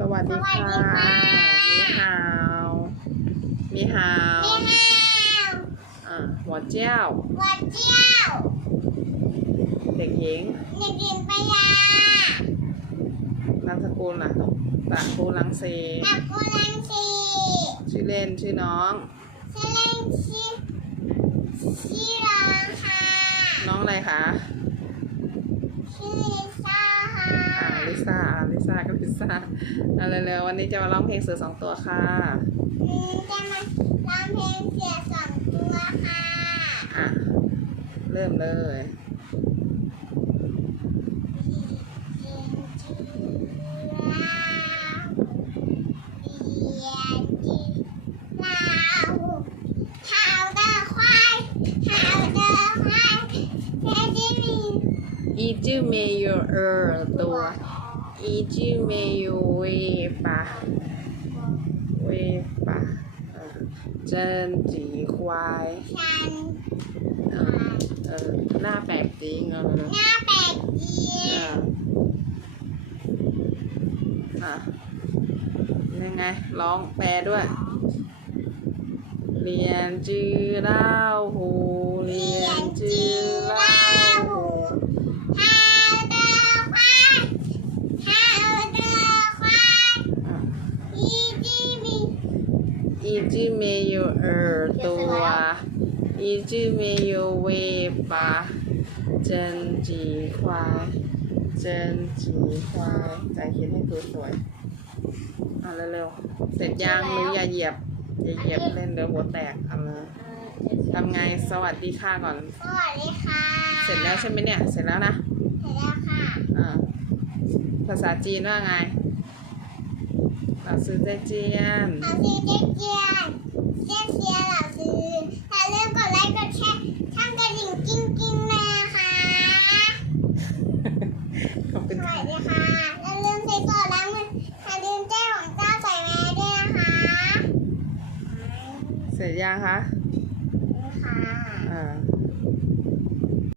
สวัสดีค่ะสวัสดีค่ะมีฮาวมีฮาวไม่ห้าวอ่าหัวเจ้าวัดเจ้า เด็กหญิง เด็กหญิงปยานามสกุลล่ะตะกูลังเซตะกุลังสีชื่อเล่นชื่อน้องชื่อเล่นชื่อชื่อรองค่ะ น้องอะไรคะ ชื่อลิซ่าค่ะ อ่าลิ ซ่าอ่าลิซ่ากับลิซ่าอ่าเร็วๆวันนี้จะมาร้องเพลงเสือสองตัวค่ะอืมจะมาร้องเพลงเสียสองตัวค่ะอะเริ่มเลยอีจื้อเมยูเออตัว อีจื้อเมยูเวปะเวปะเออเจินจีควายเออเออหน้าแปลกจริงเอออะยังไงร้องแปลด้วย เรียนจื้อเล่าหูเรียนจื้อเล่าหู อะ อี จื้อเมยูเออตัวอีจื้อเมยูเวปะเจินจีควายเจินจีควายใจเขียนให้ตัวสวยเอาเร็วๆเสร็จยังหรืออย่าเหยียบอย่าเหยียบเล่นเดี๋ยวหัวแตกเอาเลยทำไงสวัสดีค่ะก่อน สวัสดีค่ะ เสร็จแล้วใช่ไหมเนี่ย เสร็จแล้วนะ เสร็จแล้วค่ะอ่าภาษาจีนว่าไง 老师再见 老师再见谢谢老师อย่าลืมกดไลค์กดแชร์ช่างกระดิ่งกิ้งกิ้งนะคะ ขอบคุ ส ณ วั ค่ะ สดีค่ะอย่าลืมใส่ก่อนล้างมืออย่าลืมแจ้งของเจ้าใส่แมสด้วยนะคะ เสร็จยังคะ เ